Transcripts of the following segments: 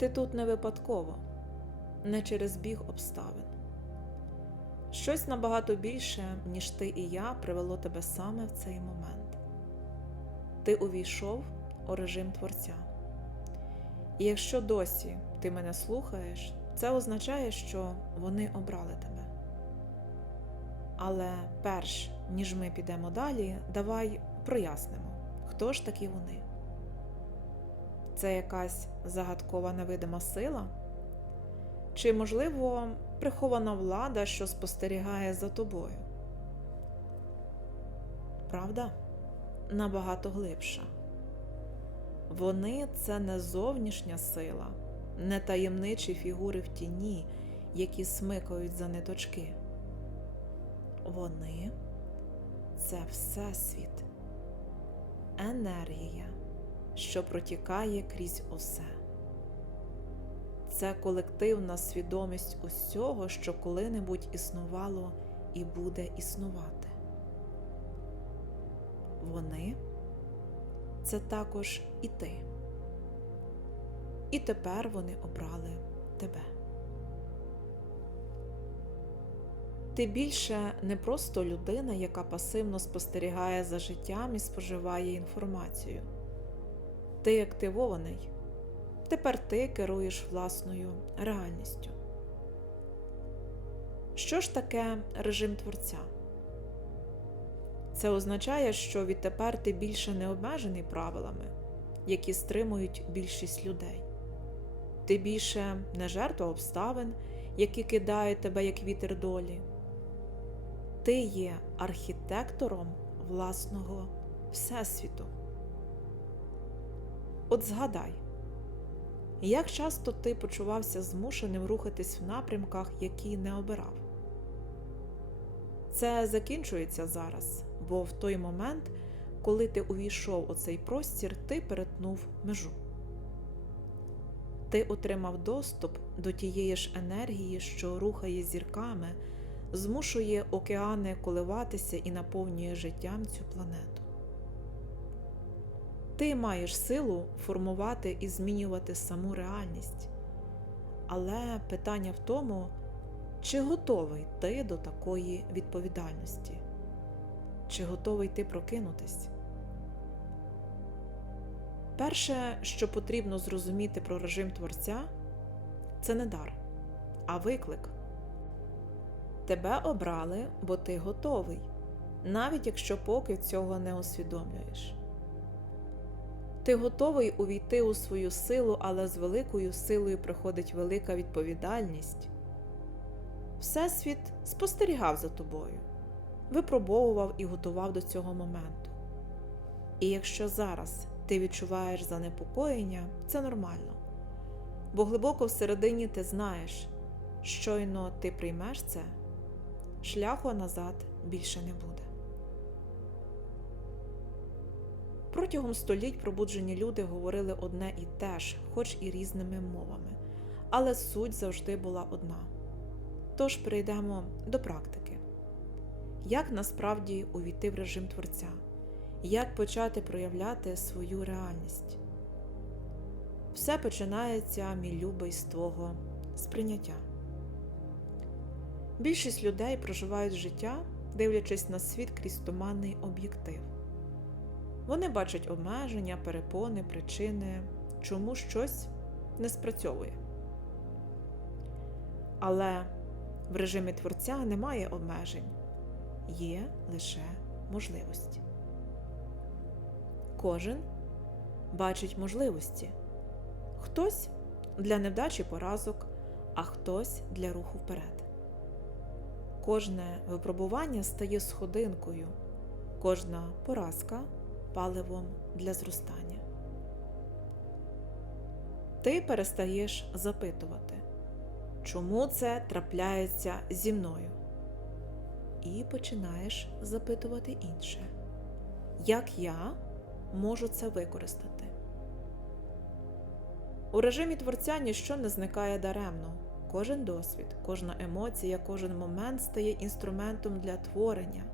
Ти тут не випадково, не через біг обставин. Щось набагато більше, ніж ти і я, привело тебе саме в цей момент. Ти увійшов у режим Творця. І якщо досі ти мене слухаєш, це означає, що вони обрали тебе. Але перш ніж ми підемо далі, давай прояснимо, хто ж такі вони. Це якась загадкова невидима сила? Чи, можливо, прихована влада, що спостерігає за тобою? Правда? Набагато глибша. Вони це не зовнішня сила, не таємничі фігури в тіні, які смикають за ниточки. Вони це Всесвіт, енергія, що протікає крізь усе. Це колективна свідомість усього, що коли-небудь існувало і буде існувати. Вони це також і ти. І тепер вони обрали тебе. Ти більше не просто людина, яка пасивно спостерігає за життям і споживає інформацію. Ти активований. Тепер ти керуєш власною реальністю. Що ж таке режим творця? Це означає, що відтепер ти більше не обмежений правилами, які стримують більшість людей. Ти більше не жертва обставин, які кидають тебе як вітер долі. Ти є архітектором власного Всесвіту. От згадай, як часто ти почувався змушеним рухатись в напрямках, які не обирав. Це закінчується зараз, бо в той момент, коли ти увійшов у цей простір, ти перетнув межу. Ти отримав доступ до тієї ж енергії, що рухає зірками, змушує океани коливатися і наповнює життям цю планету. Ти маєш силу формувати і змінювати саму реальність. Але питання в тому, чи готовий ти до такої відповідальності? Чи готовий ти прокинутись? Перше, що потрібно зрозуміти про режим творця, це не дар, а виклик. Тебе обрали, бо ти готовий, навіть якщо поки цього не усвідомлюєш. Ти готовий увійти у свою силу, але з великою силою приходить велика відповідальність. Всесвіт спостерігав за тобою, випробовував і готував до цього моменту. І якщо зараз ти відчуваєш занепокоєння, це нормально, бо глибоко всередині ти знаєш, щойно ти приймеш це, шляху назад більше не буде. Протягом століть пробуджені люди говорили одне і те ж, хоч і різними мовами, але суть завжди була одна. Тож перейдемо до практики. Як насправді увійти в режим творця? Як почати проявляти свою реальність? Все починається, мій любий, з твого сприйняття. Більшість людей проживають життя, дивлячись на світ крізь туманний об'єктив. Вони бачать обмеження, перепони, причини, чому щось не спрацьовує. Але в режимі творця немає обмежень, є лише можливості. Кожен бачить можливості. Хтось для невдачі поразок, а хтось для руху вперед. Кожне випробування стає сходинкою, кожна поразка паливом для зростання. Ти перестаєш запитувати, чому це трапляється зі мною? І починаєш запитувати інше, як я можу це використати? У режимі творця ніщо не зникає даремно. Кожен досвід, кожна емоція, кожен момент стає інструментом для творення.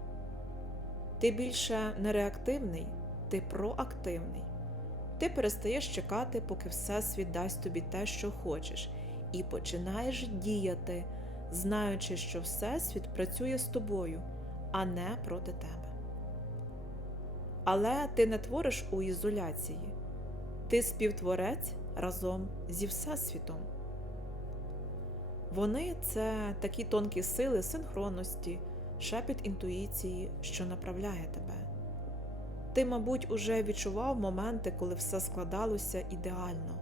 Ти більше не реактивний, ти проактивний. Ти перестаєш чекати, поки Всесвіт дасть тобі те, що хочеш, і починаєш діяти, знаючи, що Всесвіт працює з тобою, а не проти тебе. Але ти не твориш у ізоляції, ти співтворець разом зі Всесвітом. Вони це такі тонкі сили синхронності, шепіт інтуїції, що направляє тебе. Ти, мабуть, уже відчував моменти, коли все складалося ідеально,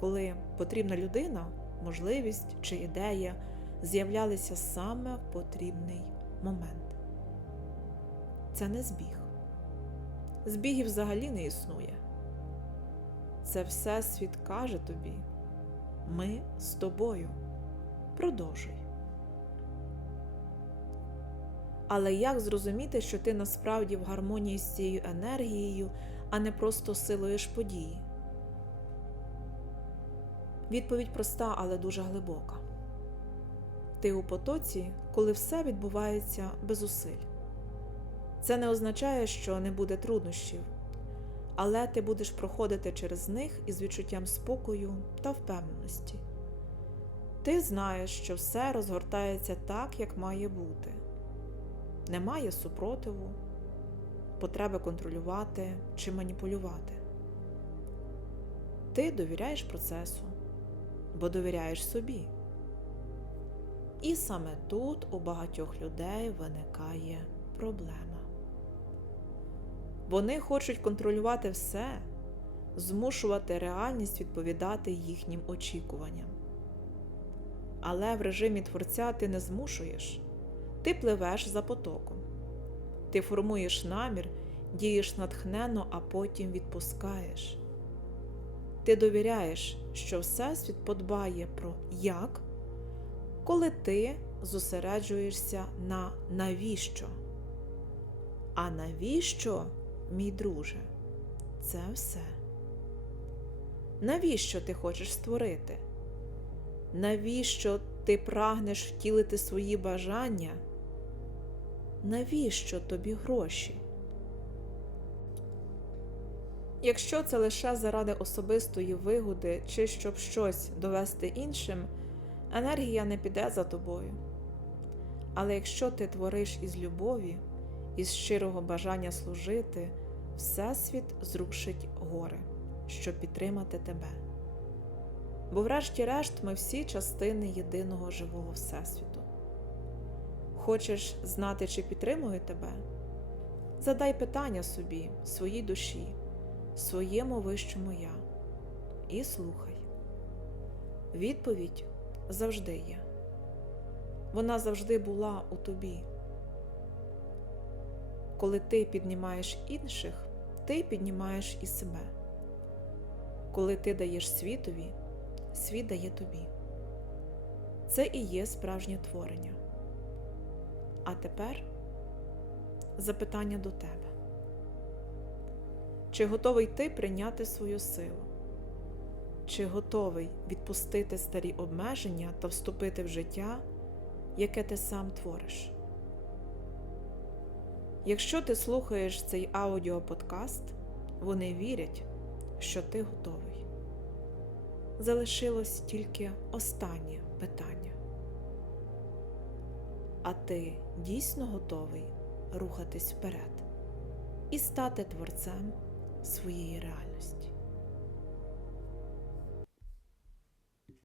коли потрібна людина, можливість чи ідея з'являлися саме в потрібний момент. Це не збіг. Збігів взагалі не існує. Це все світ каже тобі. Ми з тобою. Продовжуй. Але як зрозуміти, що ти насправді в гармонії з цією енергією, а не просто силуєш події? Відповідь проста, але дуже глибока. Ти у потоці, коли все відбувається без зусиль. Це не означає, що не буде труднощів, але ти будеш проходити через них із відчуттям спокою та впевненості. Ти знаєш, що все розгортається так, як має бути. Немає супротиву, потреби контролювати чи маніпулювати. Ти довіряєш процесу, бо довіряєш собі. І саме тут у багатьох людей виникає проблема. Вони хочуть контролювати все, змушувати реальність відповідати їхнім очікуванням. Але в режимі творця ти не змушуєш, ти пливеш за потоком, ти формуєш намір, дієш натхненно, а потім відпускаєш. Ти довіряєш, що Всесвіт подбає про як, коли ти зосереджуєшся на навіщо. А навіщо, мій друже, це все? Навіщо ти хочеш створити? Навіщо ти прагнеш втілити свої бажання? Навіщо тобі гроші? Якщо це лише заради особистої вигоди чи щоб щось довести іншим, енергія не піде за тобою. Але якщо ти твориш із любові, із щирого бажання служити, Всесвіт зрушить гори, щоб підтримати тебе. Бо, врешті-решт, ми всі частини єдиного живого Всесвіту. Хочеш знати, чи підтримую тебе? Задай питання собі, своїй душі, своєму вищому я і слухай. Відповідь завжди є. Вона завжди була у тобі. Коли ти піднімаєш інших, ти піднімаєш і себе. Коли ти даєш світові, світ дає тобі. Це і є справжнє творення. А тепер запитання до тебе. Чи готовий ти прийняти свою силу? Чи готовий відпустити старі обмеження та вступити в життя, яке ти сам твориш? Якщо ти слухаєш цей аудіоподкаст, вони вірять, що ти готовий. Залишилось тільки останнє питання. А ти дійсно готовий рухатись вперед і стати творцем своєї реальності?